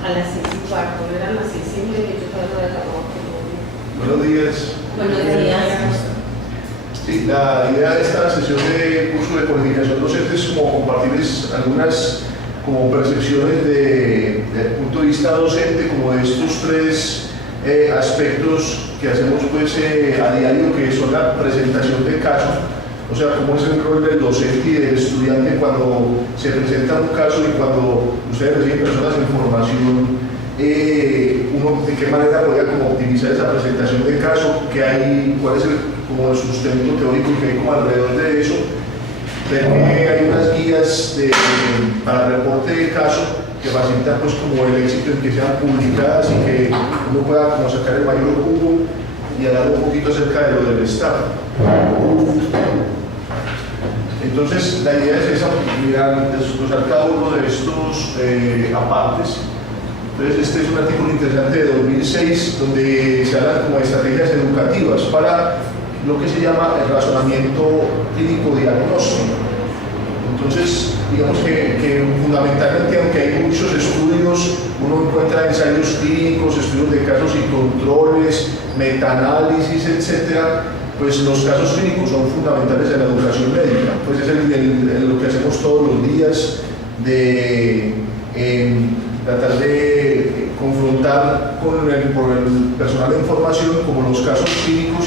A las 6:15, eran las 6:30, yo todavía no había acabado. Buenos días. Buenos días. Sí, la idea de esta sesión de curso de cualificación docente es como compartirles algunas como percepciones del punto de vista docente, como de estos tres aspectos que hacemos pues, a diario, que son la presentación de caso, o sea, cómo es el rol del docente y del estudiante cuando se presenta un caso y cuando ustedes reciben personas en formación, uno de qué manera podría como optimizar esa presentación de caso, que hay, cuál es como el sustento teórico que hay como alrededor de eso. Ver que hay unas guías para el reporte de caso que facilitan pues como el éxito en que sean publicadas y que uno pueda como sacar el mayor jugo y hablar un poquito acerca de lo del Estado. Entonces la idea es esa, mirar, desglosar cada uno de estos apartes. Entonces este es un artículo interesante de 2006 donde se habla como de estrategias educativas para lo que se llama el razonamiento clínico diagnóstico. Entonces, digamos que fundamentalmente, aunque hay muchos estudios, uno encuentra ensayos clínicos, estudios de casos y controles, metaanálisis, etc., pues los casos clínicos son fundamentales en la educación médica. Pues es lo que hacemos todos los días de tratar de confrontar con el personal de información como los casos clínicos.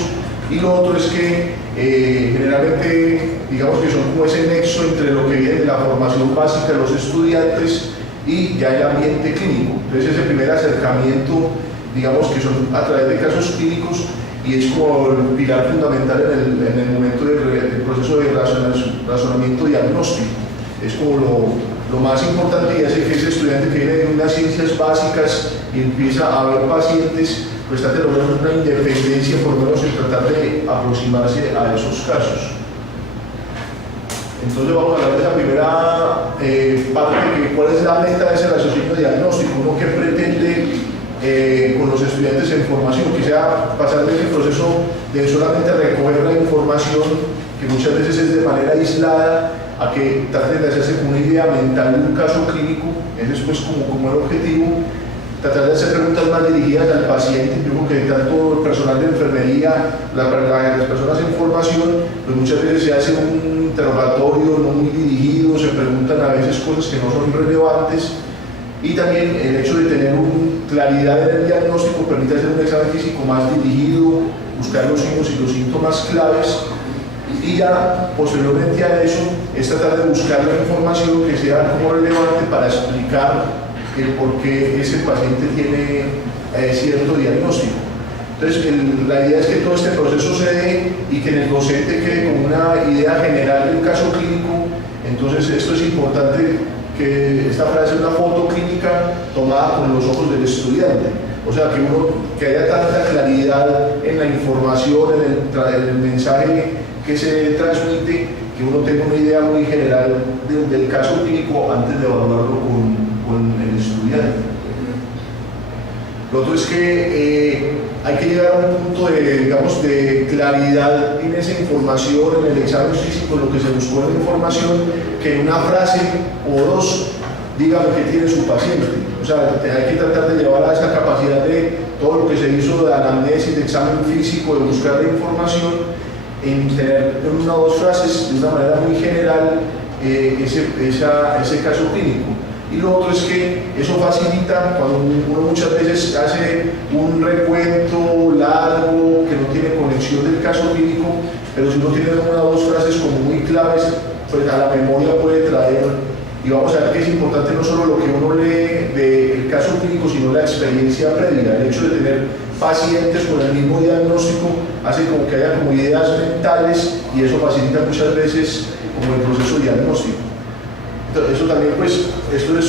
Y lo otro es que generalmente, digamos que son como ese nexo entre lo que viene de la formación básica de los estudiantes y ya el ambiente clínico. Entonces ese primer acercamiento, digamos que son a través de casos clínicos y es como el pilar fundamental en el momento del proceso de razonamiento diagnóstico. Es como lo más importante, y hace que ese estudiante que viene de unas ciencias básicas y empieza a ver pacientes, pues trata de lograr una independencia, por lo menos en tratar de aproximarse a esos casos. Entonces vamos a hablar de la primera parte, cuál es la meta de ese raciocinio diagnóstico, uno que pretende con los estudiantes en formación, que sea pasar de ese proceso de solamente recoger la información, que muchas veces es de manera aislada, a que traten de hacerse una idea mental de un caso clínico, ese es pues como el objetivo. Tratar de hacer preguntas más dirigidas al paciente. Yo creo que tanto el personal de enfermería, las personas en formación, pues muchas veces se hace un interrogatorio no muy dirigido, se preguntan a veces cosas que no son relevantes, y también el hecho de tener claridad en el diagnóstico permite hacer un examen físico más dirigido, buscar los signos y los síntomas claves, y ya posteriormente a eso es tratar de buscar la información que sea como relevante para explicar el por qué ese paciente tiene cierto diagnóstico. Entonces, la idea es que todo este proceso se dé y que en el docente quede con una idea general del caso clínico. Entonces, esto es importante, que esta frase es una foto clínica tomada con los ojos del estudiante. O sea, que haya tanta claridad en la información, en el mensaje que se transmite, que uno tenga una idea muy general del caso clínico antes de evaluarlo con el estudiante. Lo otro es que hay que llegar a un punto de claridad en esa información, en el examen físico, lo que se buscó en la información, que en una frase o dos diga lo que tiene su paciente. O sea, hay que tratar de llevar a esa capacidad de todo lo que se hizo de anamnesis, de examen físico, de buscar la información, en tener una o dos frases de una manera muy general ese caso clínico. Y lo otro es que eso facilita cuando uno muchas veces hace un recuento largo que no tiene conexión del caso clínico, pero si uno tiene una o dos frases como muy claves, pues a la memoria puede traer. Y vamos a ver que es importante no solo lo que uno lee del caso clínico, sino la experiencia previa. El hecho de tener pacientes con el mismo diagnóstico hace como que haya como ideas mentales, y eso facilita muchas veces como el proceso diagnóstico. Eso también, pues, esto no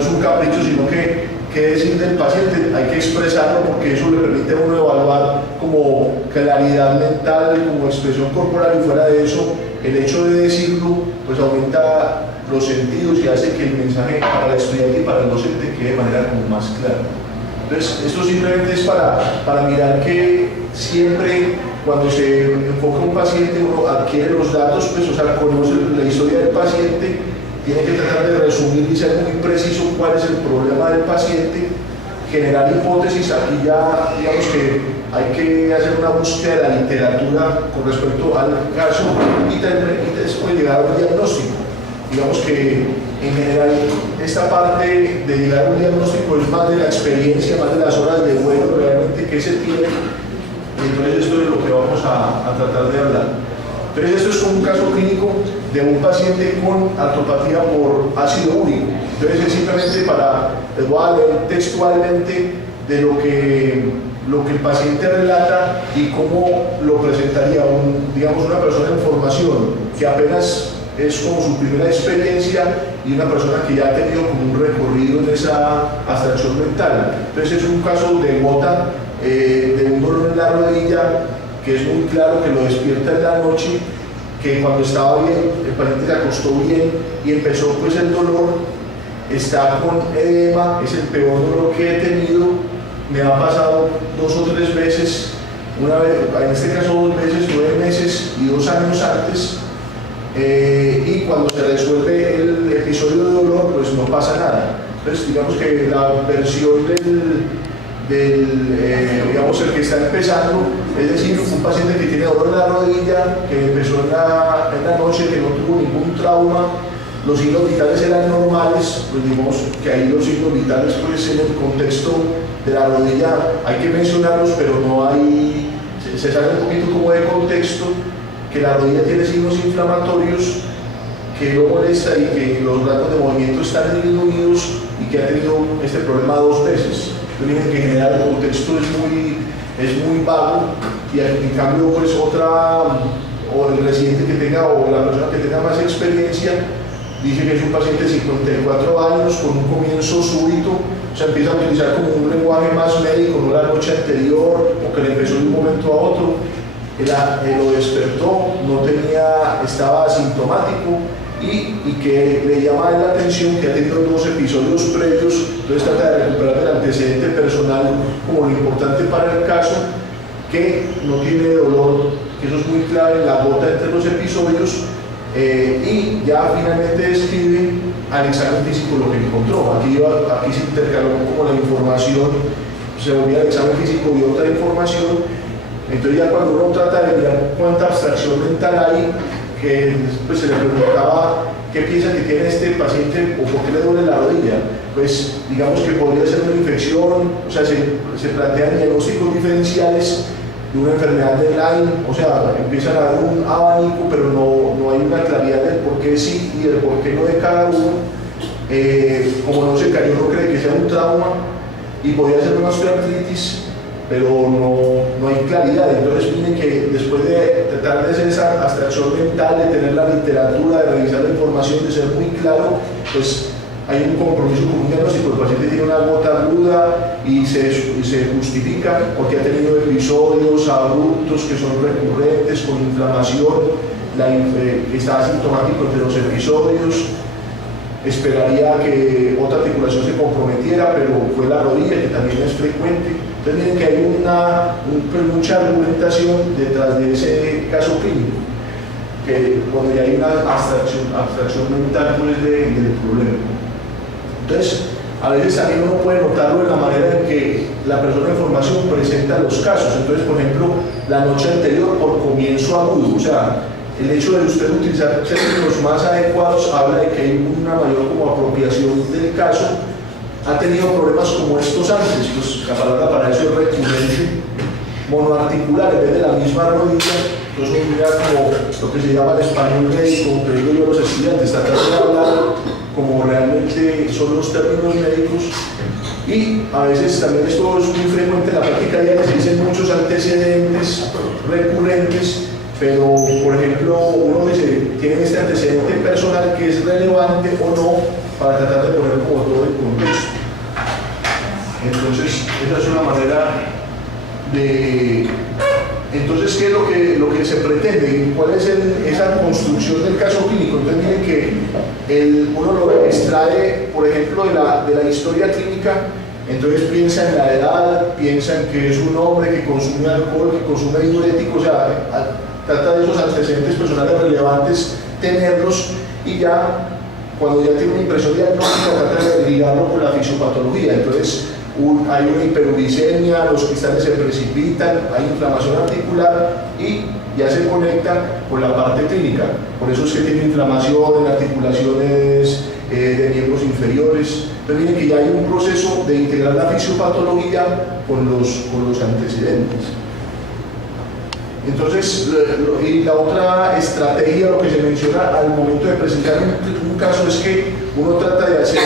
es un capricho, sino que decir del paciente, hay que expresarlo, porque eso le permite a uno evaluar como claridad mental, como expresión corporal, y fuera de eso, el hecho de decirlo, pues aumenta los sentidos y hace que el mensaje para el estudiante y para el docente quede de manera como más clara. Entonces, esto simplemente es para mirar que siempre cuando se enfoca un paciente uno adquiere los datos, pues, o sea, conoce la historia del paciente, tiene que tratar de resumir y ser muy preciso cuál es el problema del paciente, generar hipótesis. Aquí ya digamos que hay que hacer una búsqueda de la literatura con respecto al caso y después llegar a un diagnóstico. Digamos que en general esta parte de llegar a un diagnóstico es más de la experiencia, más de las horas de vuelo realmente que se tiene. Entonces esto es lo que vamos a tratar de hablar. Entonces esto es un caso clínico de un paciente con artropatía por ácido úrico. Entonces es simplemente les voy a leer textualmente de lo que el paciente relata y cómo lo presentaría digamos una persona en formación que apenas es como su primera experiencia y una persona que ya ha tenido como un recorrido en esa abstracción mental. Entonces es un caso de gota, de un dolor en la rodilla que es muy claro que lo despierta en la noche, que cuando estaba bien, el paciente se acostó bien y empezó pues el dolor, está con edema, es el peor dolor que he tenido, me ha pasado 2 o 3 veces, una vez, en este caso 2 veces, 9 meses y 2 años antes, y cuando se resuelve el episodio de dolor pues no pasa nada. Entonces digamos que la versión digamos el que está empezando, es decir, un paciente que tiene dolor en la rodilla, que empezó en la noche, que no tuvo ningún trauma, los signos vitales eran normales, pues digamos que ahí los signos vitales pues en el contexto de la rodilla hay que mencionarlos, pero no hay, se sale un poquito como de contexto, que la rodilla tiene signos inflamatorios, que lo molesta y que los rangos de movimiento están disminuidos y que ha tenido este problema 2 veces. Entonces, que en general el contexto es muy vago y en cambio pues o el residente que tenga o la persona que tenga más experiencia dice que es un paciente de 54 años con un comienzo súbito, o sea, empieza a utilizar como un lenguaje más médico, no la noche anterior o que le empezó de un momento a otro, lo despertó, estaba asintomático y que le llama la atención que ha tenido 2 episodios previos, entonces trata de recuperar el antecedente personal como lo importante para el caso, que no tiene dolor, que eso es muy clave, la gota entre los episodios, y ya finalmente describe al examen físico lo que encontró. Aquí se intercaló como la información, se volvía al examen físico y otra información. Entonces ya cuando uno trata de mirar cuánta abstracción mental hay, que pues se le preguntaba qué piensa que tiene este paciente o por qué le duele la rodilla, pues digamos que podría ser una infección, o sea, se plantean diagnósticos diferenciales de una enfermedad de Lyme, o sea, empiezan a dar un abanico, pero no hay una claridad del por qué sí y del por qué no de cada uno. Como no se cayó, no cree que sea un trauma y podría ser una osteoartritis, pero no hay claridad. Entonces miren que después de tratar de hacer esa abstracción mental, de tener la literatura, de revisar la información, de ser muy claro, pues hay un compromiso con un diagnóstico. El paciente tiene una gota aguda y se justifica porque ha tenido episodios abruptos que son recurrentes con inflamación, está asintomático entre los episodios. Esperaría que otra articulación se comprometiera, pero fue la rodilla, que también es frecuente. Entonces miren que hay mucha argumentación detrás de ese caso clínico, que cuando ya hay una abstracción mental pues, del problema. Entonces, a veces también uno puede notarlo en la manera en que la persona en formación presenta los casos. Entonces, por ejemplo, la noche anterior por comienzo agudo, o sea, el hecho de usted utilizar términos más adecuados habla de que hay una mayor como apropiación del caso. Ha tenido problemas como estos antes, pues la palabra para eso es recurrente, monoarticular en vez de la misma rodilla. Entonces uno mira como lo que se llama el español médico, que digo yo a los estudiantes, tratar de hablar como realmente son los términos médicos. Y a veces también esto es muy frecuente en la práctica diaria, se dicen muchos antecedentes recurrentes, pero por ejemplo uno dice, tiene este antecedente personal que es relevante o no, para tratar de poner como todo el contexto. Entonces esa es una manera de... Entonces, ¿qué es lo que se pretende? ¿Cuál es esa construcción del caso clínico? Entonces miren que uno lo extrae, por ejemplo, de la historia clínica. Entonces piensa en la edad, piensa en que es un hombre que consume alcohol, que consume diuréticos, o sea, trata de esos antecedentes personales relevantes, tenerlos, y ya cuando ya tiene una impresión diagnóstica, trata de ligarlo con la fisiopatología. Entonces, hay una hiperuricemia, los cristales se precipitan, hay inflamación articular y ya se conecta con la parte clínica. Por eso es que tiene inflamación en articulaciones de miembros inferiores. Entonces, miren que ya hay un proceso de integrar la fisiopatología con los antecedentes. Entonces, y la otra estrategia, lo que se menciona al momento de presentar un caso, es que uno trata de hacer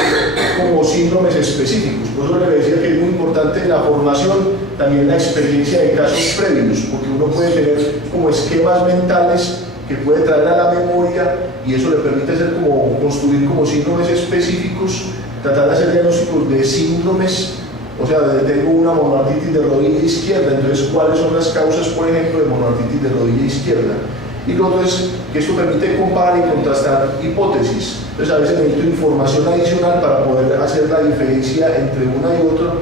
como síndromes específicos. Por eso le decía que es muy importante en la formación también la experiencia de casos previos, porque uno puede tener como esquemas mentales que puede traer a la memoria y eso le permite hacer como construir como síndromes específicos, tratar de hacer diagnósticos de síndromes. O sea, tengo una monoartritis de rodilla izquierda, entonces ¿cuáles son las causas, por ejemplo, de monoartritis de rodilla izquierda? Y lo otro es que esto permite comparar y contrastar hipótesis. Entonces a veces necesito información adicional para poder hacer la diferencia entre una y otra.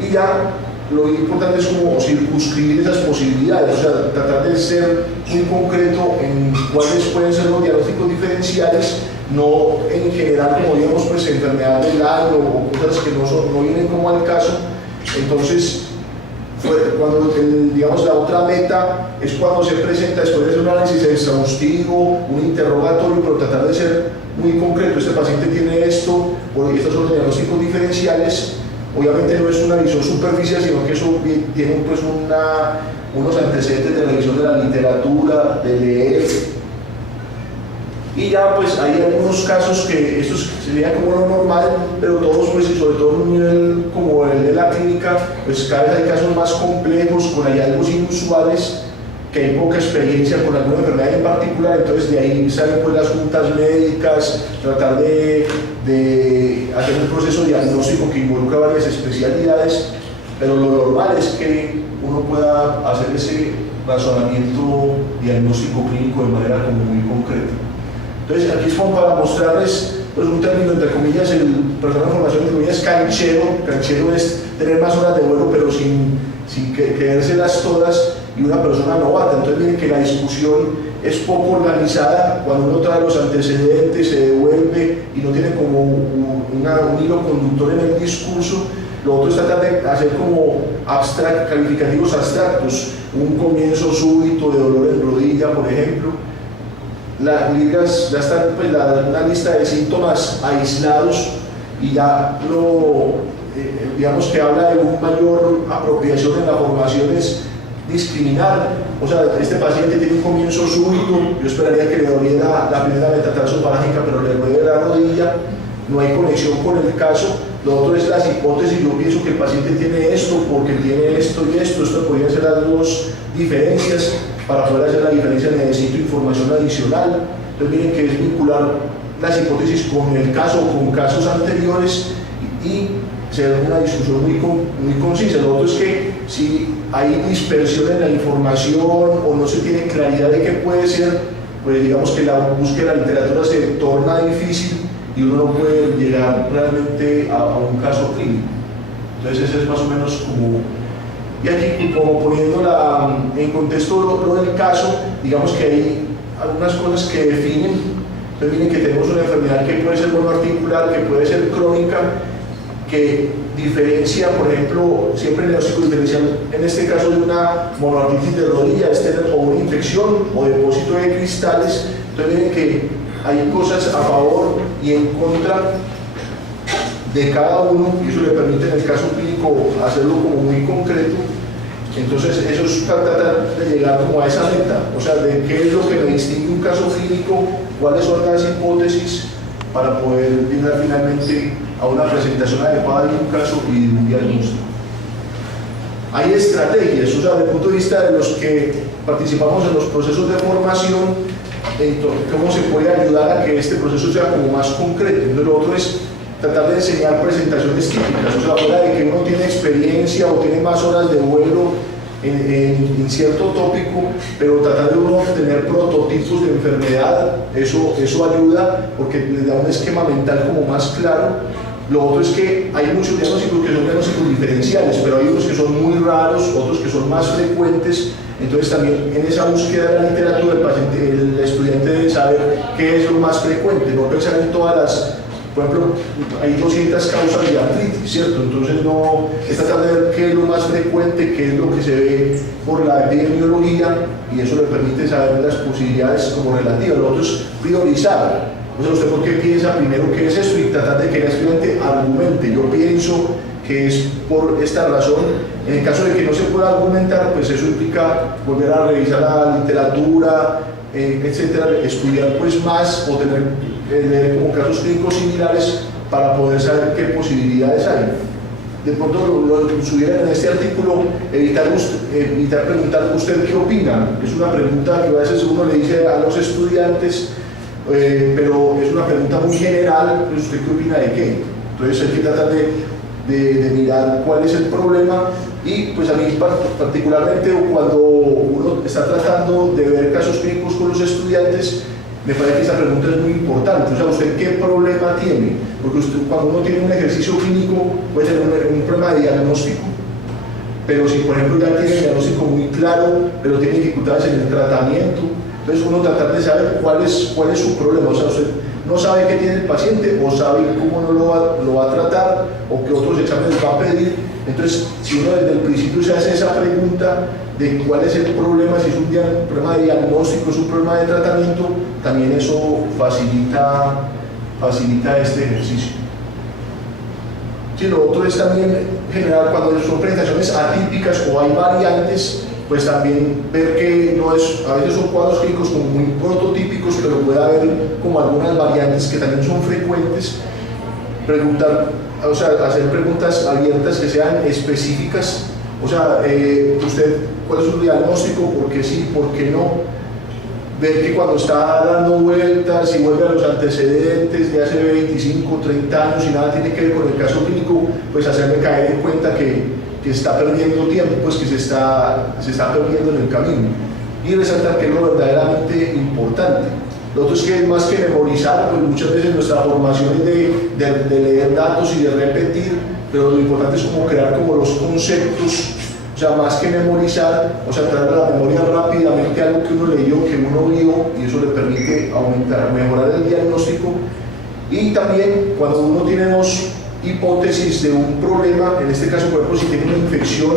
Y ya lo importante es como circunscribir esas posibilidades, o sea, tratar de ser muy concreto en cuáles pueden ser los diagnósticos diferenciales, no en general como digamos pues enfermedad del año o cosas que no vienen como al caso. Entonces cuando digamos la otra meta es cuando se presenta después de hacer un análisis exhaustivo, un interrogatorio, pero tratar de ser muy concreto. Este paciente tiene esto, porque estos son los diagnósticos diferenciales. Obviamente no es una visión superficial, sino que eso tiene pues unos antecedentes de revisión de la literatura, de leer. Y ya pues hay algunos casos que estos serían como lo normal, pero todos pues y sobre todo en un nivel como el de la clínica, pues cada vez hay casos más complejos, con hallazgos inusuales, que hay poca experiencia con alguna enfermedad en particular, entonces de ahí salen pues las juntas médicas, tratar de hacer un proceso diagnóstico que involucra varias especialidades, pero lo normal es que uno pueda hacer ese razonamiento diagnóstico clínico de manera como muy concreta. Entonces aquí es como para mostrarles pues, un término entre comillas, el personal de formación entre comillas canchero es tener más horas de vuelo pero sin quedárselas todas y una persona novata. Entonces miren que la discusión es poco organizada, cuando uno trae los antecedentes, se devuelve y no tiene como un hilo conductor en el discurso. Lo otro es tratar de hacer como calificativos abstractos, un comienzo súbito de dolor en rodilla, por ejemplo. Una lista de síntomas aislados y ya digamos que habla de una mayor apropiación en la formación es discriminar. O sea, este paciente tiene un comienzo súbito, yo esperaría que le doliera la primera metatarsofalágica, pero le duele la rodilla, no hay conexión con el caso. Lo otro es las hipótesis, yo pienso que el paciente tiene esto porque tiene esto y esto podrían ser las dos diferencias. Para poder hacer la diferencia necesito información adicional. Entonces miren que es vincular las hipótesis con el caso o con casos anteriores y ser una discusión muy concisa. Lo otro es que si hay dispersión en la información o no se tiene claridad de qué puede ser, pues digamos que la búsqueda de la literatura se torna difícil y uno no puede llegar realmente a un caso clínico. Entonces ese es más o menos como... Y aquí, como poniéndola en contexto lo del caso, digamos que hay algunas cosas que definen. Entonces miren que tenemos una enfermedad que puede ser monoarticular, que puede ser crónica, que diferencia, por ejemplo, siempre el diagnóstico diferencial, en este caso de una monoartritis de rodilla, es tener o una infección o depósito de cristales. Entonces miren que hay cosas a favor y en contra de cada uno, y eso le permite en el caso clínico hacerlo como muy concreto. Entonces eso es tratar de llegar como a esa meta, o sea, de qué es lo que me distingue un caso clínico, cuáles son las hipótesis para poder llegar finalmente a una presentación adecuada de un caso y de un diagnóstico. Hay estrategias, o sea, desde el punto de vista de los que participamos en los procesos de formación, cómo se puede ayudar a que este proceso sea como más concreto. Entonces lo otro es tratar de enseñar presentaciones típicas, o sea, fuera de que uno tiene experiencia o tiene más horas de vuelo en cierto tópico, pero tratar de uno tener prototipos de enfermedad, eso ayuda porque le da un esquema mental como más claro. Lo otro es que hay muchos diagnósticos que son diagnósticos diferenciales, pero hay unos que son muy raros, otros que son más frecuentes. Entonces también en esa búsqueda de la literatura el estudiante debe saber qué es lo más frecuente, no pensar en todas las, por ejemplo, hay 200 causas de artritis, ¿cierto? Entonces no es tratar de ver qué es lo más frecuente, qué es lo que se ve por la epidemiología, y eso le permite saber las posibilidades como relativas. Lo otro es priorizar. O sea, ¿usted por qué piensa primero qué es esto? Y tratar de que el estudiante argumente. Yo pienso que es por esta razón. En el caso de que no se pueda argumentar, pues eso implica volver a revisar la literatura, etcétera, estudiar pues más o tener como casos clínicos similares para poder saber qué posibilidades hay. De pronto lo subieran en este artículo, evitar preguntar usted qué opina. Es una pregunta que a veces uno le dice a los estudiantes, pero es una pregunta muy general, pues ¿usted qué opina de qué? Entonces hay que tratar de mirar cuál es el problema. Y pues a mí particularmente cuando uno está tratando de ver casos clínicos con los estudiantes, me parece que esa pregunta es muy importante. O sea, ¿usted qué problema tiene? Porque usted, cuando uno tiene un ejercicio clínico puede tener un problema de diagnóstico, pero si por ejemplo ya tiene el diagnóstico muy claro, pero tiene dificultades en el tratamiento, entonces uno tratar de saber cuál es su problema. O sea, usted no sabe qué tiene el paciente, o sabe cómo no lo va a tratar, o qué otros exámenes va a pedir. Entonces, si uno desde el principio se hace esa pregunta de cuál es el problema, si es un problema de diagnóstico, es un problema de tratamiento, también eso facilita este ejercicio. Sí, lo otro es también generar, cuando son presentaciones atípicas o hay variantes, pues también ver que no es, a veces son cuadros clínicos como muy prototípicos, pero puede haber como algunas variantes que también son frecuentes. Preguntar, o sea, hacer preguntas abiertas que sean específicas. O sea, usted, ¿cuál es su diagnóstico? ¿Por qué sí? ¿Por qué no? Ver que cuando está dando vueltas y vuelve a los antecedentes de hace 25, 30 años y nada tiene que ver con el caso clínico, pues hacerle caer en cuenta que está perdiendo tiempo, pues que se está perdiendo en el camino. Y resaltar que es lo verdaderamente importante. Lo otro es que más que memorizar, pues muchas veces nuestra formación es de leer datos y de repetir, pero lo importante es como crear como los conceptos, o sea, más que memorizar, o sea, traer a la memoria rápidamente algo que uno leyó, que uno vio, y eso le permite mejorar el diagnóstico. Y también cuando uno tiene dos hipótesis de un problema, en este caso, por ejemplo, si tiene una infección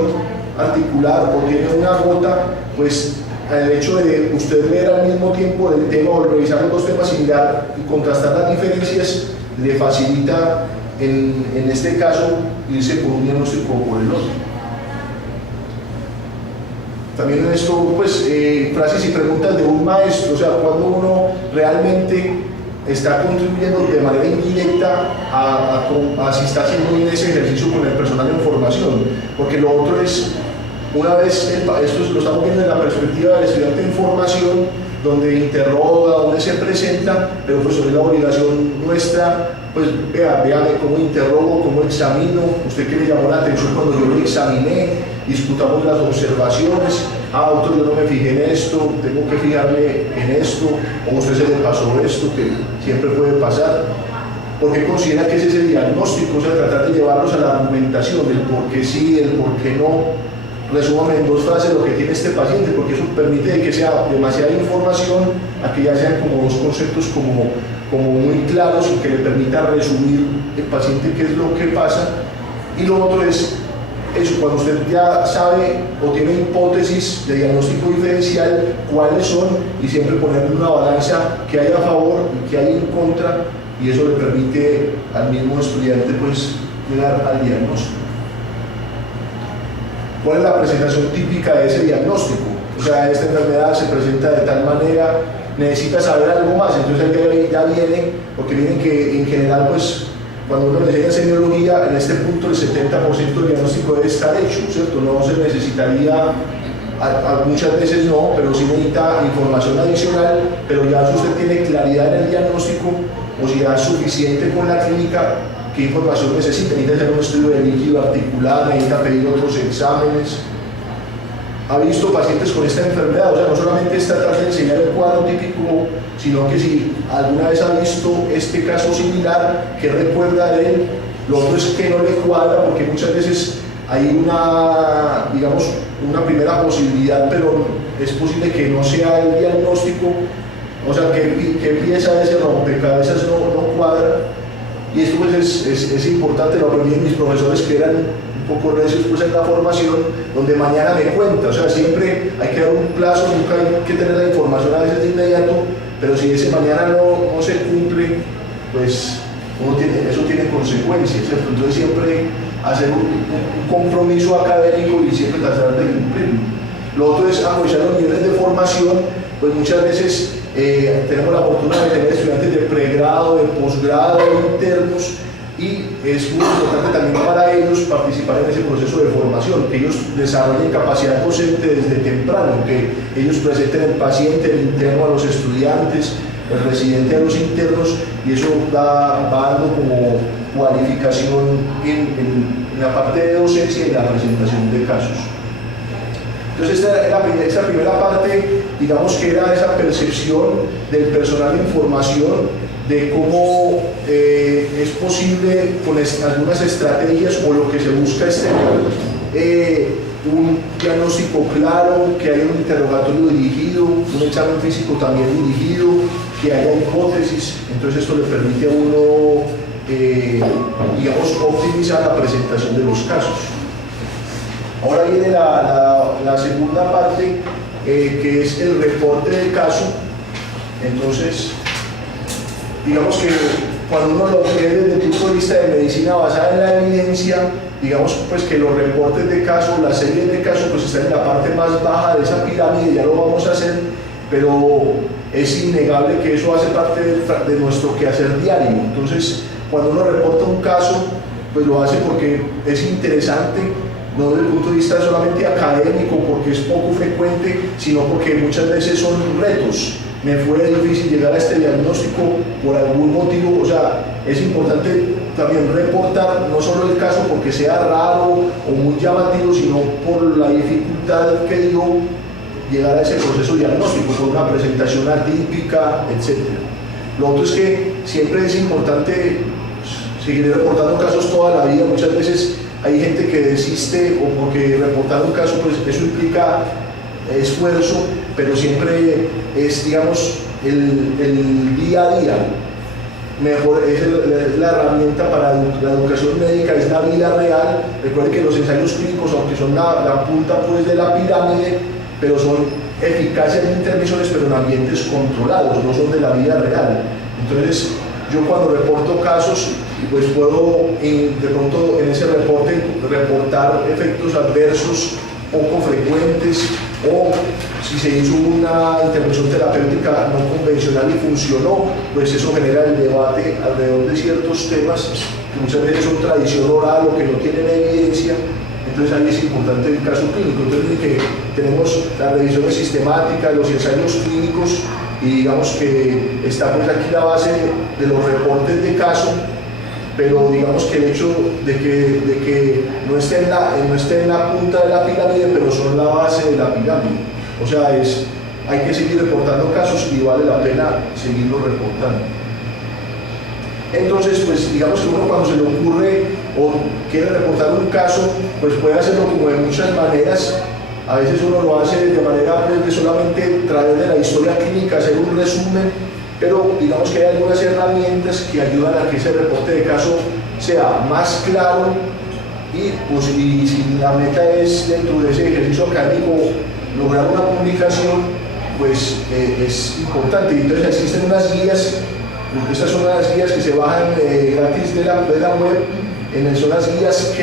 articular o tiene una gota, pues el hecho de usted leer al mismo tiempo el tema o revisar los dos temas similares y contrastar las diferencias, le facilita en este caso irse por un diagnóstico o por el otro. También en esto, pues, frases y preguntas de un maestro, o sea, cuando uno realmente está contribuyendo de manera indirecta a si está haciendo bien ese ejercicio con el personal en formación, porque lo otro es, una vez, esto lo estamos viendo en la perspectiva del estudiante en formación, donde interroga, donde se presenta, pero pues sobre la obligación nuestra, pues véame cómo interrogo, cómo examino, usted que le llamó la atención cuando yo lo examiné, discutamos las observaciones, doctor, yo no me fijé en esto, tengo que fijarme en esto, o a usted se le pasó esto, que siempre puede pasar. ¿Por qué considera que ese es el diagnóstico? O sea, tratar de llevarlos a la argumentación del por qué sí, el por qué no. Resúmame en dos frases lo que tiene este paciente, porque eso permite que sea demasiada información a que ya sean como dos conceptos como muy claros y que le permita resumir el paciente qué es lo que pasa. Y lo otro es eso, cuando usted ya sabe o tiene hipótesis de diagnóstico diferencial, cuáles son, y siempre poner una balanza que hay a favor y que hay en contra, y eso le permite al mismo estudiante pues llegar al diagnóstico. ¿Cuál es la presentación típica de ese diagnóstico? O sea, esta enfermedad se presenta de tal manera, necesita saber algo más, entonces ya viene, porque miren que en general pues cuando uno le enseña semiología, en este punto el 70% del diagnóstico debe estar hecho, ¿cierto? No se necesitaría, muchas veces no, pero sí necesita información adicional, pero ya si usted tiene claridad en el diagnóstico, o si ya es suficiente con la clínica, ¿qué información necesita? Necesita hacer un estudio de líquido articular, necesita pedir otros exámenes. ¿Ha visto pacientes con esta enfermedad? O sea, no solamente está tratando de enseñar el cuadro típico, sino que si alguna vez ha visto este caso similar, ¿qué recuerda de él? Lo otro es que no le cuadra, porque muchas veces hay una, digamos, una primera posibilidad, pero es posible que no sea el diagnóstico, o sea, que pieza de ese rompecabezas no cuadra. Y esto pues es importante, lo aprendí de mis profesores que eran un poco recios pues, en la formación, donde mañana me cuenta, o sea, siempre hay que dar un plazo, nunca hay que tener la información a veces de inmediato, pero si ese mañana no se cumple, pues eso tiene consecuencias, ¿cierto? Entonces siempre hacer un compromiso académico y siempre tratar de cumplirlo. Lo otro es aprovechar los niveles de formación, pues muchas veces tenemos la fortuna de tener estudiantes de pregrado, de posgrado, internos, y es muy importante también para ellos participar en ese proceso de formación, que ellos desarrollen capacidad docente desde temprano, que ellos presenten el paciente, el interno a los estudiantes, el residente a los internos, y eso va dando como cualificación en la parte de docencia y la presentación de casos. Entonces esta primera parte, digamos que era esa percepción del personal de información, de cómo es posible con algunas estrategias o lo que se busca es tener un diagnóstico claro, que haya un interrogatorio dirigido, un examen físico también dirigido, que haya hipótesis. Entonces esto le permite a uno, digamos, optimizar la presentación de los casos. Ahora viene la segunda parte, que es el reporte del caso. Entonces, digamos que cuando uno lo ve desde el punto de vista de medicina basada en la evidencia, digamos pues que los reportes de caso, las series de caso, pues están en la parte más baja de esa pirámide, ya lo vamos a hacer, pero es innegable que eso hace parte de nuestro quehacer diario. Entonces, cuando uno reporta un caso, pues lo hace porque es interesante, no desde el punto de vista solamente académico, porque es poco frecuente, sino porque muchas veces son retos. Me fue difícil llegar a este diagnóstico por algún motivo, o sea, es importante también reportar no solo el caso porque sea raro o muy llamativo, sino por la dificultad que dio llegar a ese proceso diagnóstico, por una presentación atípica, etc. Lo otro es que siempre es importante seguir reportando casos toda la vida. Muchas veces hay gente que desiste o porque reportar un caso, pues eso implica esfuerzo, pero siempre es, digamos, el día a día. Mejor es la herramienta para la educación médica, es la vida real. Recuerden que los ensayos clínicos, aunque son la punta pues, de la pirámide, pero son eficaces en intervenciones, pero en ambientes controlados, no son de la vida real. Entonces, yo cuando reporto casos, pues puedo de pronto en ese reporte reportar efectos adversos poco frecuentes, o si se hizo una intervención terapéutica no convencional y funcionó, pues eso genera el debate alrededor de ciertos temas que muchas veces son tradición oral o que no tienen evidencia. Entonces ahí es importante el caso clínico. Entonces que tenemos las revisiones sistemáticas, los ensayos clínicos, y digamos que está pues aquí la base de los reportes de caso, pero digamos que el hecho de que no esté en la punta de la pirámide, pero son la base de la pirámide. O sea, hay que seguir reportando casos y vale la pena seguirlo reportando. Entonces, pues digamos que uno cuando se le ocurre o quiere reportar un caso, pues puede hacerlo como de muchas maneras. A veces uno lo hace de manera pues, de solamente traer de la historia clínica, hacer un resumen, pero digamos que hay algunas herramientas que ayudan a que ese reporte de caso sea más claro y pues, si la meta es dentro de ese ejercicio académico lograr una publicación, pues es importante. Entonces existen unas guías, estas son las guías que se bajan gratis de la web, son las guías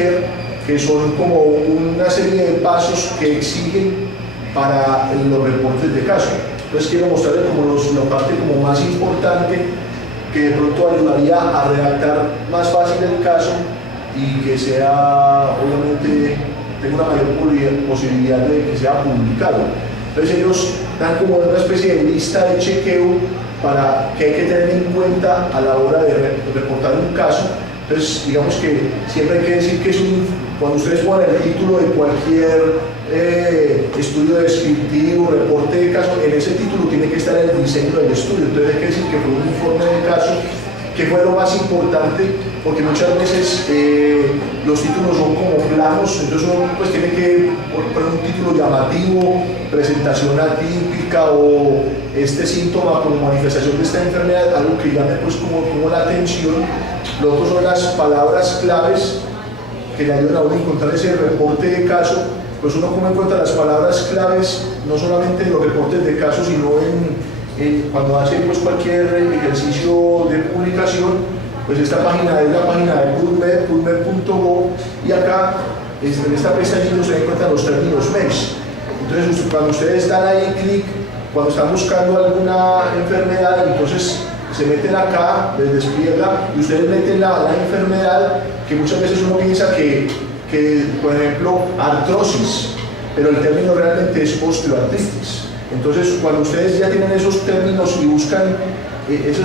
que son como una serie de pasos que exigen para los reportes de caso. Entonces quiero mostrarles como la parte como más importante que de pronto ayudaría a redactar más fácil el caso y que sea, obviamente, tenga una mayor posibilidad de que sea publicado. Entonces ellos dan como una especie de lista de chequeo para que hay que tener en cuenta a la hora de reportar un caso. Entonces digamos que siempre hay que decir que cuando ustedes ponen el título de cualquier estudio descriptivo, reporte de caso, en ese título tiene que estar el diseño del estudio. Entonces hay que decir que fue un informe de caso qué fue lo más importante, porque muchas veces los títulos son como planos, entonces uno pues tiene que poner un título llamativo, presentación atípica o este síntoma como manifestación de esta enfermedad, algo que llame pues como la atención. Lo otro son las palabras claves que le ayudan a uno a encontrar ese reporte de caso. Pues uno como encuentra las palabras claves, no solamente en los reportes de caso, sino cuando hace pues cualquier ejercicio de publicación. Pues esta página es la página de PubMed, pubmed.gov, y acá en esta pestañita se encuentran los términos MEX. Entonces cuando ustedes dan ahí clic, cuando están buscando alguna enfermedad, entonces se meten acá, les despliega y ustedes meten la enfermedad, que muchas veces uno piensa que por ejemplo, artrosis, pero el término realmente es osteoartritis. Entonces, cuando ustedes ya tienen esos términos y buscan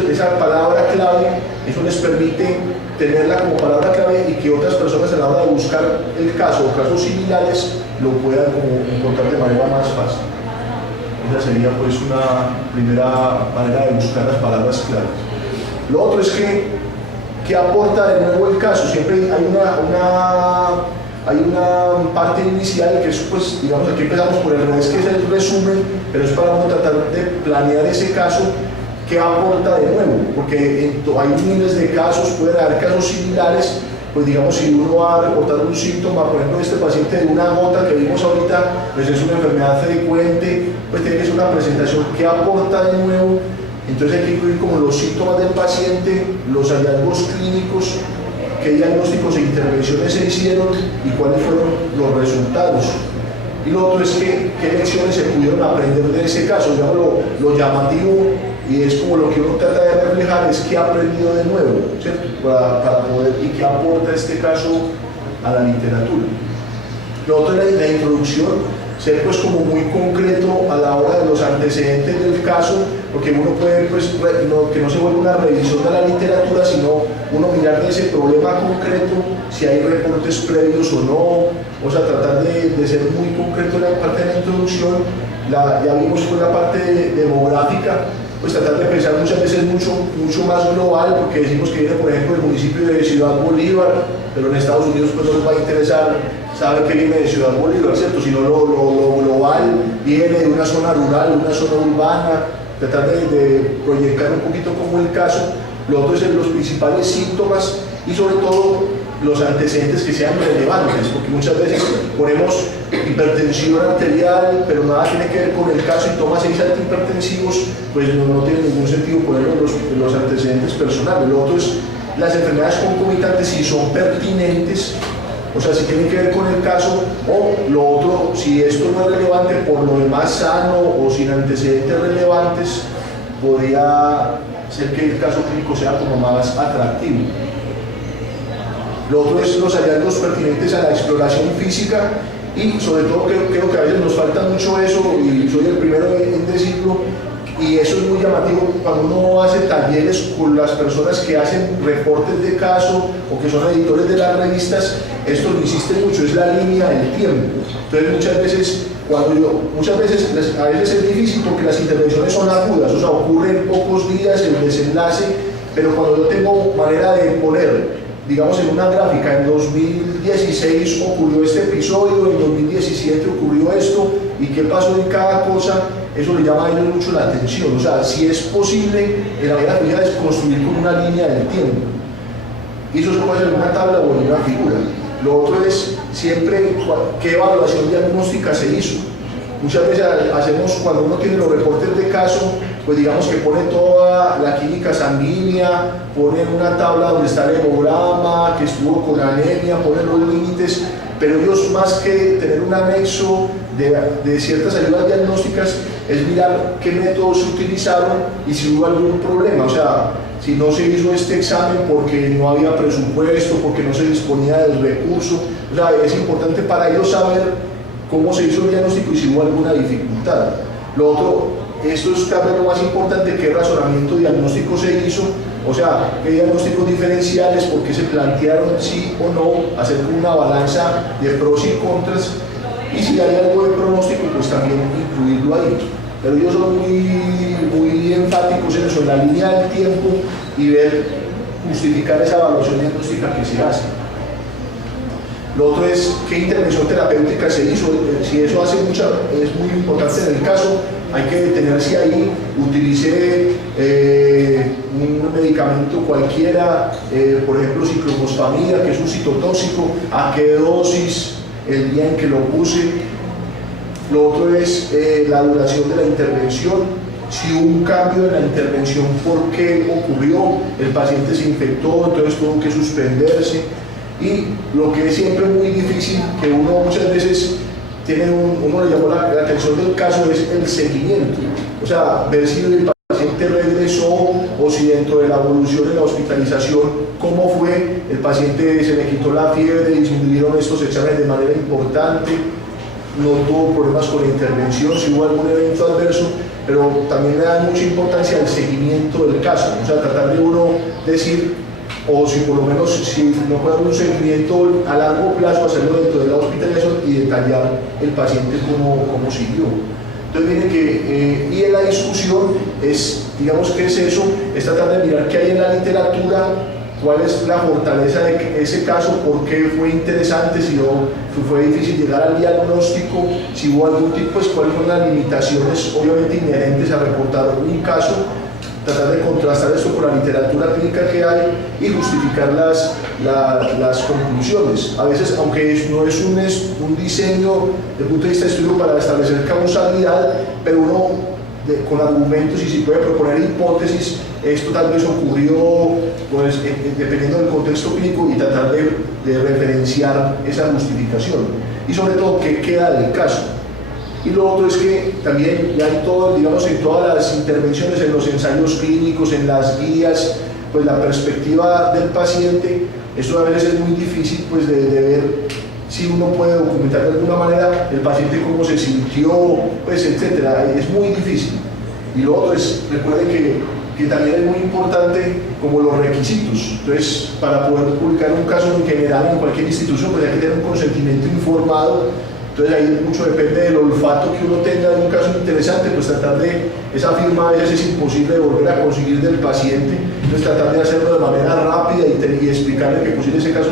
esa palabra clave, eso les permite tenerla como palabra clave y que otras personas a la hora de buscar el caso o casos similares lo puedan como encontrar de manera más fácil. Esa sería pues una primera manera de buscar las palabras claves. Lo otro es que aporta de nuevo el caso. Siempre hay una parte inicial que es, pues, digamos, aquí empezamos por el revés, que es el resumen, pero es para uno tratar de planear ese caso que aporta de nuevo, porque hay miles de casos, pueden haber casos similares. Pues digamos, si uno va a reportar un síntoma, por ejemplo, este paciente de una gota que vimos ahorita, pues es una enfermedad frecuente, pues tiene que ser una presentación que aporta de nuevo. Entonces hay que incluir como los síntomas del paciente, los hallazgos clínicos, qué diagnósticos e intervenciones se hicieron y cuáles fueron los resultados. Y lo otro es qué lecciones se pudieron aprender de ese caso. Digamos, lo llamativo, y es como lo que uno trata de reflejar, es qué ha aprendido de nuevo, ¿cierto? Para poder, y qué aporta este caso a la literatura. Lo otro es la introducción, ser pues como muy concreto a la hora de los antecedentes del caso, porque uno puede, pues, que no se vuelva una revisión de la literatura, sino uno mirar de ese problema concreto, si hay reportes previos o no, o sea, tratar de ser muy concreto en la parte de la introducción. Ya vimos pues la parte demográfica, pues tratar de pensar muchas veces mucho más global, porque decimos que viene, por ejemplo, del municipio de Ciudad Bolívar, pero en Estados Unidos pues no les va a interesar saber que viene de Ciudad Bolívar, ¿cierto? Sino lo global, viene de una zona rural, de una zona urbana, tratar de proyectar un poquito como el caso. Lo otro es los principales síntomas y sobre todo los antecedentes que sean relevantes, porque muchas veces ponemos hipertensión arterial, pero nada tiene que ver con el caso y toma 6 antihipertensivos, pues no tiene ningún sentido poner los antecedentes personales. Lo otro es las enfermedades concomitantes, si son pertinentes, o sea, si tienen que ver con el caso, o lo otro, si esto no es relevante, por lo demás sano o sin antecedentes relevantes, podría ser que el caso clínico sea como más atractivo. Lo otro es los hallazgos pertinentes a la exploración física y sobre todo creo que a veces nos falta mucho eso, y soy el primero en decirlo, y eso es muy llamativo cuando uno hace talleres con las personas que hacen reportes de caso o que son editores de las revistas. Esto lo insiste mucho, es la línea del tiempo. Entonces muchas veces a veces es difícil porque las intervenciones son agudas, o sea, ocurre en pocos días el desenlace, pero cuando yo tengo manera de poner, digamos, en una gráfica, en 2016 ocurrió este episodio, en 2017 ocurrió esto, y qué pasó en cada cosa, eso le llama a ellos mucho la atención. O sea, si es posible, en la vida tuya es construir con una línea del tiempo. Y eso se puede hacer en una tabla o en una figura. Lo otro es siempre qué evaluación diagnóstica se hizo. Muchas veces hacemos, cuando uno tiene los reportes de caso, pues digamos que pone toda la química sanguínea, pone una tabla donde está el hemograma, que estuvo con anemia, pone los límites, pero ellos, más que tener un anexo de ciertas ayudas diagnósticas, es mirar qué métodos se utilizaron y si hubo algún problema. O sea, si no se hizo este examen porque no había presupuesto, porque no se disponía del recurso. O sea, es importante para ellos saber cómo se hizo el diagnóstico y si hubo alguna dificultad. Lo otro, esto es tal vez lo más importante, qué razonamiento diagnóstico se hizo, o sea, qué diagnósticos diferenciales, por qué se plantearon sí o no, hacer una balanza de pros y contras, y si hay algo de pronóstico, pues también incluirlo ahí. Pero ellos son muy enfáticos en eso, en la línea del tiempo, y ver justificar esa evaluación diagnóstica que se hace. Lo otro es qué intervención terapéutica se hizo. Si eso hace mucha, es muy importante en el caso, hay que detenerse ahí, utilice un medicamento cualquiera, por ejemplo ciclofosfamida, que es un citotóxico, a qué dosis, el día en que lo puse. Lo otro es la duración de la intervención. Si hubo un cambio en la intervención, ¿por qué ocurrió? El paciente se infectó, entonces tuvo que suspenderse. Y lo que es siempre muy difícil, que uno muchas veces tiene uno le llamó la atención del caso, es el seguimiento. O sea, ver si el paciente regresó o si dentro de la evolución en la hospitalización, cómo fue, el paciente se le quitó la fiebre, disminuyeron estos exámenes de manera importante, no tuvo problemas con la intervención, si hubo algún evento adverso, pero también le da mucha importancia al seguimiento del caso. O sea, tratar de uno decir, o si por lo menos si no puede haber un seguimiento a largo plazo, hacerlo dentro de la hospitalización y detallar el paciente cómo siguió. Entonces viene que, y en la discusión es, digamos, ¿qué es eso? Es tratar de mirar qué hay en la literatura, cuál es la fortaleza de ese caso, por qué fue interesante, si no fue difícil llegar al diagnóstico, si hubo algún tipo, pues cuáles son las limitaciones obviamente inherentes a reportar un caso, tratar de contrastar esto con la literatura clínica que hay y justificar las conclusiones. A veces, aunque no es un diseño desde el punto de vista de estudio para establecer causalidad, pero uno con argumentos y si puede proponer hipótesis, esto tal vez ocurrió, pues, dependiendo del contexto clínico, y tratar de referenciar esa justificación. Y sobre todo, qué queda del caso. Y lo otro es que también ya en todo, digamos, en todas las intervenciones, en los ensayos clínicos, en las guías, pues la perspectiva del paciente, esto a veces es muy difícil pues de ver si uno puede documentar de alguna manera el paciente cómo se sintió, pues etcétera, es muy difícil. Y lo otro es, recuerden que también es muy importante como los requisitos. Entonces, para poder publicar un caso en general en cualquier institución, pues hay que tener un consentimiento informado. Entonces ahí mucho depende del olfato que uno tenga de un caso interesante, pues tratar de, esa firma a veces es imposible de volver a conseguir del paciente, entonces tratar de hacerlo de manera rápida y explicarle que posible ese caso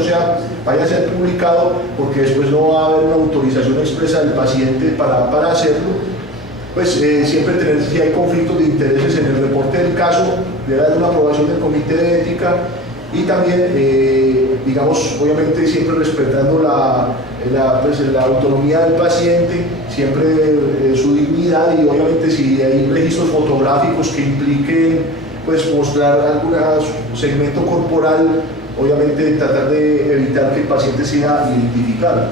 vaya a ser publicado, porque después no va a haber una autorización expresa del paciente para hacerlo. Pues siempre tener, si hay conflictos de intereses en el reporte del caso, debe haber una aprobación del comité de ética y también, digamos, obviamente siempre respetando pues, la autonomía del paciente, siempre su dignidad y obviamente si hay registros fotográficos que impliquen pues, mostrar algún segmento corporal, obviamente tratar de evitar que el paciente sea identificado.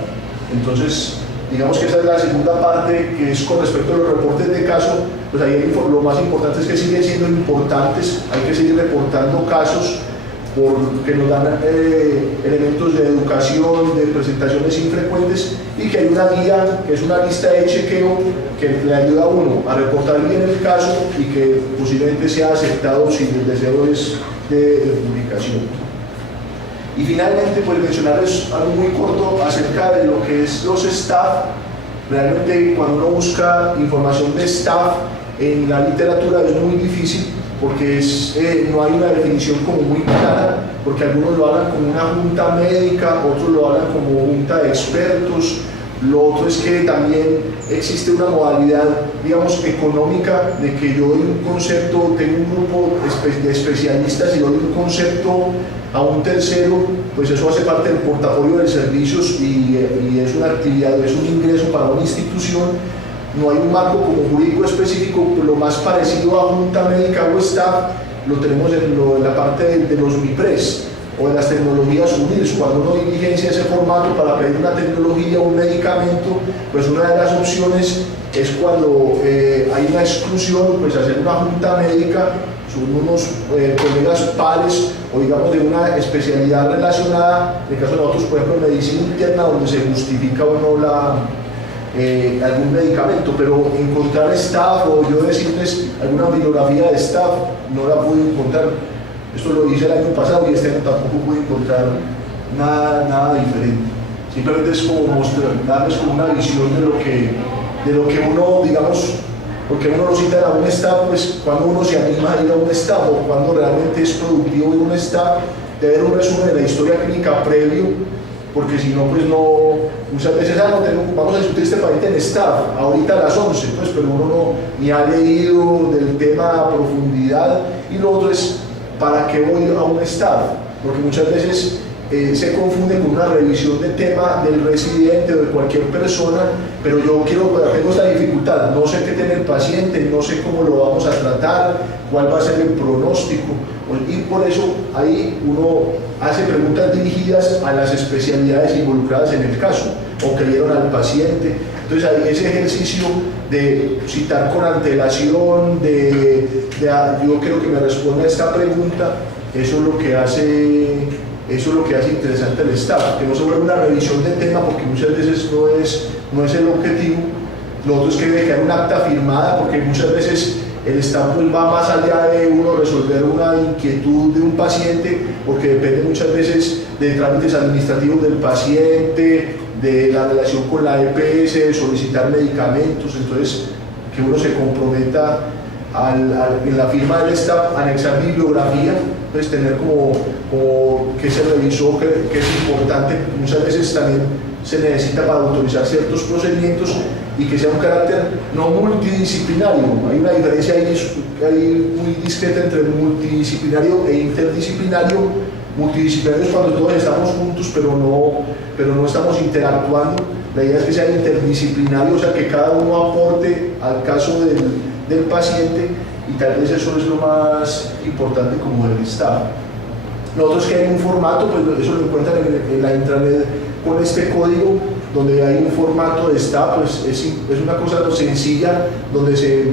Entonces, digamos que esa es la segunda parte, que es con respecto a los reportes de caso, pues ahí lo más importante es que siguen siendo importantes, hay que seguir reportando casos porque nos dan elementos de educación, de presentaciones infrecuentes y que hay una guía, que es una lista de chequeo que le ayuda a uno a reportar bien el caso y que posiblemente sea aceptado si el deseo es de publicación. Y finalmente, pues mencionarles algo muy corto acerca de lo que es los staff. Realmente cuando uno busca información de staff en la literatura es muy difícil porque no hay una definición como muy clara, porque algunos lo hablan como una junta médica, otros lo hablan como junta de expertos. Lo otro es que también existe una modalidad, digamos, económica, de que yo doy un concepto, tengo un grupo de especialistas y doy un concepto a un tercero, pues eso hace parte del portafolio de servicios y es una actividad, es un ingreso para una institución. No hay un marco como jurídico específico, lo más parecido a junta médica o staff lo tenemos en la parte de los MIPRES o de las tecnologías unidas. Cuando uno diligencia ese formato para pedir una tecnología o un medicamento, pues una de las opciones es cuando hay una exclusión, pues hacer una junta médica, son unos colegas pares o digamos de una especialidad relacionada, en el caso de nosotros por ejemplo medicina interna, donde se justifica o no algún medicamento, pero encontrar staff o yo decirles alguna bibliografía de staff no la pude encontrar. Esto lo hice el año pasado y este año tampoco pude encontrar nada diferente. Simplemente es como darles como una visión de lo que uno, digamos, porque uno lo cita a un staff, pues cuando uno se anima a ir a un staff o cuando realmente es productivo ir a un staff, de ver un resumen de la historia clínica previo, porque si no, pues no, muchas veces vamos a discutir este paciente en staff, ahorita a las 11, pues, pero uno no, ni ha leído del tema a profundidad, y lo otro es, ¿para qué voy a un staff? Porque muchas veces se confunde con una revisión de tema del residente o de cualquier persona, pero yo tengo esta dificultad, no sé qué tiene el paciente, no sé cómo lo vamos a tratar, cuál va a ser el pronóstico, y por eso ahí uno hace preguntas dirigidas a las especialidades involucradas en el caso, o que vieron al paciente. Entonces ahí ese ejercicio de citar con antelación, yo quiero que me responda a esta pregunta, eso es lo que hace interesante el staff, que no se vuelve una revisión de tema, porque muchas veces no es el objetivo. Lo otro es que debe quedar una acta firmada, porque muchas veces el staff pues va más allá de uno resolver una inquietud de un paciente, porque depende muchas veces de trámites administrativos del paciente, de la relación con la EPS, de solicitar medicamentos. Entonces que uno se comprometa en la firma del staff, anexar bibliografía, pues tener como que se revisó, que es importante, muchas veces también se necesita para autorizar ciertos procedimientos, y que sea un carácter no multidisciplinario. Hay una diferencia ahí muy discreta entre multidisciplinario e interdisciplinario. Multidisciplinario es cuando todos estamos juntos, pero no estamos interactuando. La idea es que sea interdisciplinario, o sea, que cada uno aporte al caso del paciente, y tal vez eso es lo más importante como del staff. Lo otro es que hay un formato, pues eso lo encuentran en la intranet con este código, donde hay un formato de staff, pues es una cosa sencilla, donde se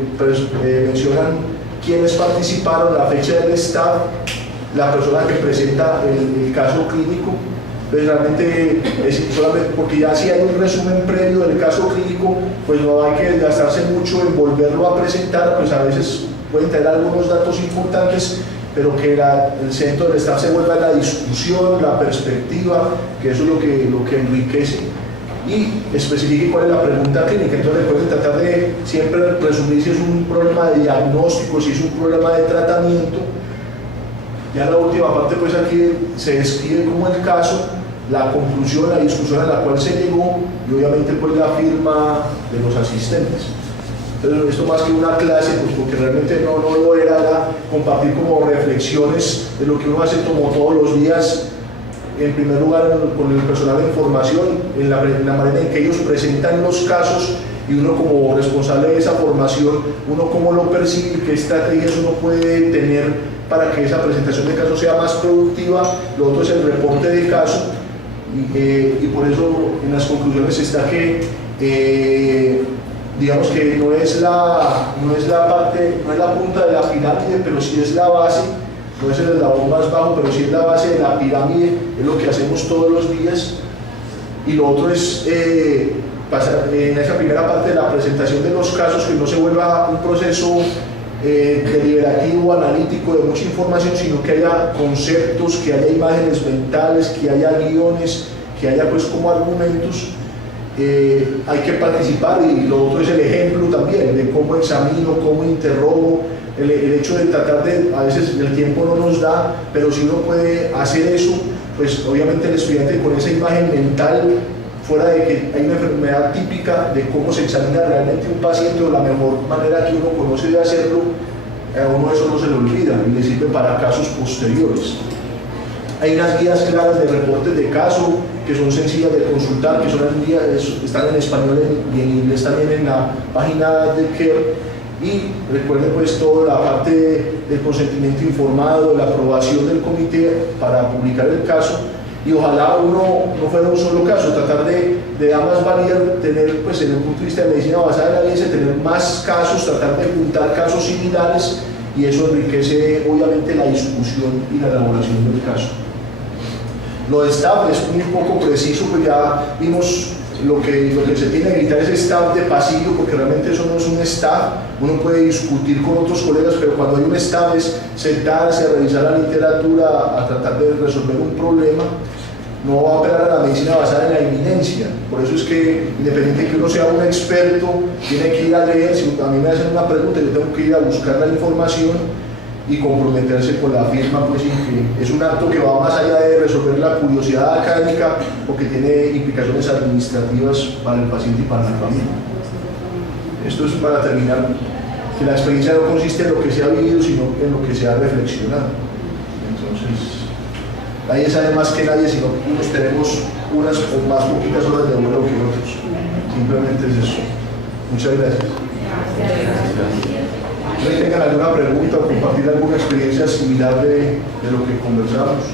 mencionan quiénes participaron, la fecha del staff, la persona que presenta el caso clínico. Pues realmente es solamente porque ya si hay un resumen previo del caso clínico, pues no hay que desgastarse mucho en volverlo a presentar, pues a veces pueden tener algunos datos importantes, pero que el centro del staff se vuelva la discusión, la perspectiva, que eso es lo que enriquece, y especifique cuál es la pregunta clínica. Entonces recuerden tratar de siempre resumir si es un problema de diagnóstico, si es un problema de tratamiento. Ya en la última parte, pues aquí se describe como el caso, la conclusión, la discusión a la cual se llegó, y obviamente pues la firma de los asistentes. Entonces esto más que una clase, pues porque realmente no lo era compartir como reflexiones de lo que uno hace como todos los días, en primer lugar con el personal de formación, en la manera en que ellos presentan los casos, y uno como responsable de esa formación, uno cómo lo percibe, qué estrategias uno puede tener para que esa presentación de caso sea más productiva. Lo otro es el reporte de caso, y por eso en las conclusiones está que digamos que no es la punta de la pirámide, pero sí es la base. No es el eslabón más bajo, pero sí es la base de la pirámide, es lo que hacemos todos los días. Y lo otro es pasar en esa primera parte de la presentación de los casos, que no se vuelva un proceso deliberativo, analítico, de mucha información, sino que haya conceptos, que haya imágenes mentales, que haya guiones, que haya pues como argumentos. Hay que participar, y lo otro es el ejemplo también, de cómo examino, cómo interrogo. El hecho de tratar a veces el tiempo no nos da, pero si uno puede hacer eso, pues obviamente el estudiante con esa imagen mental, fuera de que hay una enfermedad típica de cómo se examina realmente un paciente, o la mejor manera que uno conoce de hacerlo, a uno eso no se le olvida y le sirve para casos posteriores. Hay unas guías claras de reportes de caso que son sencillas de consultar, que están en español y en inglés también en la página de CARE. Y recuerden pues toda la parte del consentimiento informado, la aprobación del comité para publicar el caso, y ojalá uno no fuera un solo caso, tratar de ambas variar, tener pues en el punto de vista de medicina basada en la evidencia, tener más casos, tratar de juntar casos similares, y eso enriquece obviamente la discusión y la elaboración del caso. Lo de staff es muy poco preciso, pues ya vimos lo que se tiene que evitar es staff de pasillo, porque realmente eso no es un staff. Uno puede discutir con otros colegas, pero cuando hay un staff es sentarse, a revisar la literatura, a tratar de resolver un problema. no va a operar a la medicina basada en la inminencia. Por eso es que, independiente de que uno sea un experto, tiene que ir a leer. Si a mí me hacen una pregunta, yo tengo que ir a buscar la información y comprometerse con la firma, pues, y que es un acto que va más allá de resolver la curiosidad académica, porque tiene implicaciones administrativas para el paciente y para la familia. Esto es para terminar, que la experiencia no consiste en lo que se ha vivido, sino en lo que se ha reflexionado. Entonces, nadie sabe más que nadie, sino que unos tenemos unas o más poquitas horas de vuelo que otros. Simplemente es eso. Muchas gracias. ¿No tengan alguna pregunta o compartir alguna experiencia similar de lo que conversamos?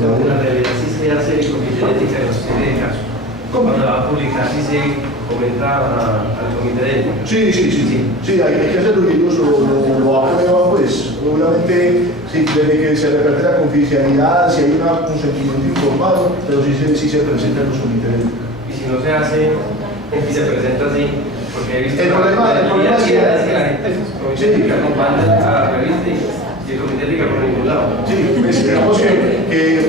La realidad sí se hace el comité de ética de la sociedad de caso. Cuando la va a publicar, sí se comenta al comité de ética. Sí, hay que hacerlo y ellos lo aprueban, pues. Obviamente, sí, desde que se reparte la confidencialidad, si hay un consentimiento informado, pero sí se presenta en los comités de ética. Y si no se hace, y se presenta así, porque he visto el problema es que la gente acompaña a la revista y el comité de ética por ningún lado. Sí, pues digamos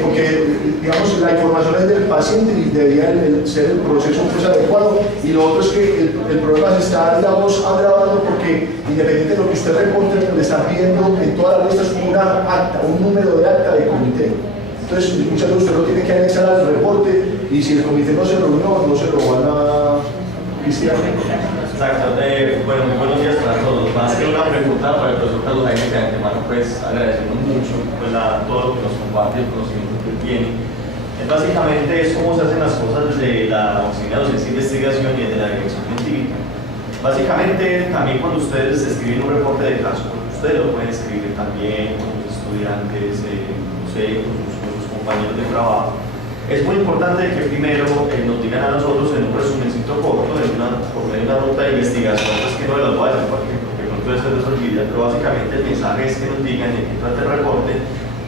porque digamos, la información es del paciente y debería ser el proceso pues, adecuado. Y lo otro es que el problema se está, digamos, agravando porque independiente de lo que usted reporte, le están pidiendo en todas las listas una acta, un número de acta de comité. Entonces, muchas veces usted lo tiene que anexar al reporte y si el comité no se reunió, no se lo van a visitar. Exacto. Bueno, muy buenos días para todos. Más que una pregunta para el profesor Carlos Jaime, que de antemano pues agradecemos mucho pues, todo lo que nos comparte, el conocimiento que tiene. Básicamente es cómo se hacen las cosas desde la Oficina de Docencia e Investigación y desde la Dirección Científica. Básicamente, también cuando ustedes escriben un reporte de caso, ustedes lo pueden escribir también con los estudiantes, no sé, con sus compañeros de trabajo. Es muy importante que primero nos digan a nosotros en un resumencito corto, por medio de una nota de investigación, pues que no lo voy a decir porque pronto eso les olvida, pero básicamente el mensaje es que nos digan de qué trata el reporte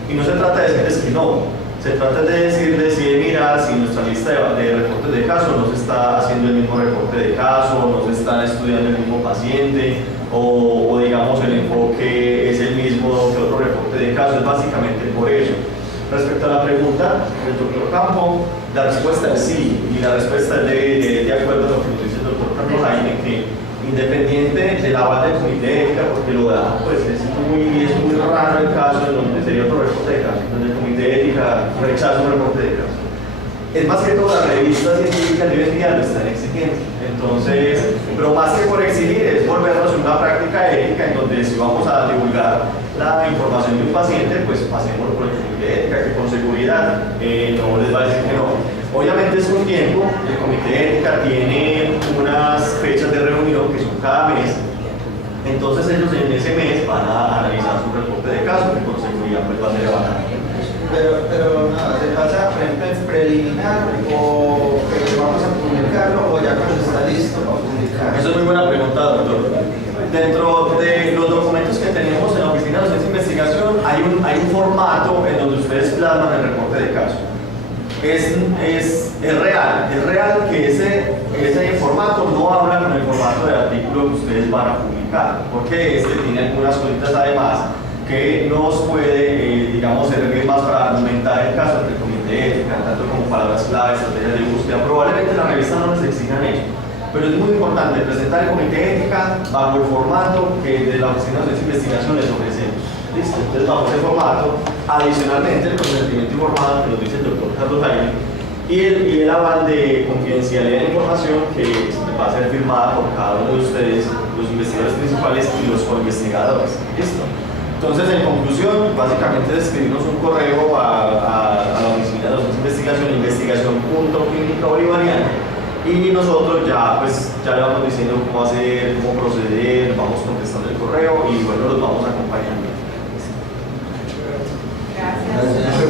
y no se trata de decirles que no, se trata de decirles y de mirar si nuestra lista de reportes de caso no se está haciendo el mismo reporte de caso, no se está estudiando el mismo paciente o digamos el enfoque es el mismo que otro reporte de caso, es básicamente por eso. Respecto a la pregunta del doctor Campo, la respuesta es sí, y la respuesta es de acuerdo a lo que nos dice el doctor Carlos Jaime, que independiente del aval del comité de ética, porque lo da, pues es muy raro el caso en donde sería otro reporte de caso, donde el comité de ética rechaza un reporte de caso. Es más que todo las revistas científicas de hoy en día lo están exigiendo. Entonces, pero más que por exigir, es volvernos en una práctica ética en donde si vamos a divulgar la información de un paciente, pues pasemos por el comité de ética, que con seguridad no les va a decir que no. Obviamente es un tiempo, el comité de ética tiene unas fechas de reunión que son cada mes, entonces ellos en ese mes van a analizar su reporte de caso, que con seguridad pues va a ser evaluado. Pero nada, ¿se pasa, por ejemplo, en preliminar o que vamos a publicarlo o ya cuando está listo para publicar? Esa es muy buena pregunta, doctor. Dentro de los documentos que tenemos en la Oficina de Docencia e Investigación hay un formato en donde ustedes plasman el reporte de caso. Es real que ese formato no habla con el formato de artículo que ustedes van a publicar, porque este tiene algunas cositas además que nos puede, digamos, servir más para argumentar el caso ante el comité de ética, tanto como palabras clave, estrategias de búsqueda. Probablemente la revista no les exijan eso, pero es muy importante presentar el comité de ética bajo el formato que de la Oficina de Investigación les ofrecemos. ¿Listo? Entonces, bajo ese formato, adicionalmente el consentimiento informado que nos dice el doctor Carlos Jaime y el aval de confidencialidad de información que va a ser firmada por cada uno de ustedes, los investigadores principales y los co-investigadores. ¿Listo? Entonces, en conclusión, básicamente es escribirnos un correo a la Oficina de Docencia e Investigación, investigación.clínica-bolivariana, y nosotros ya le vamos diciendo cómo hacer, cómo proceder, vamos contestando el correo y bueno, los vamos acompañando. Gracias.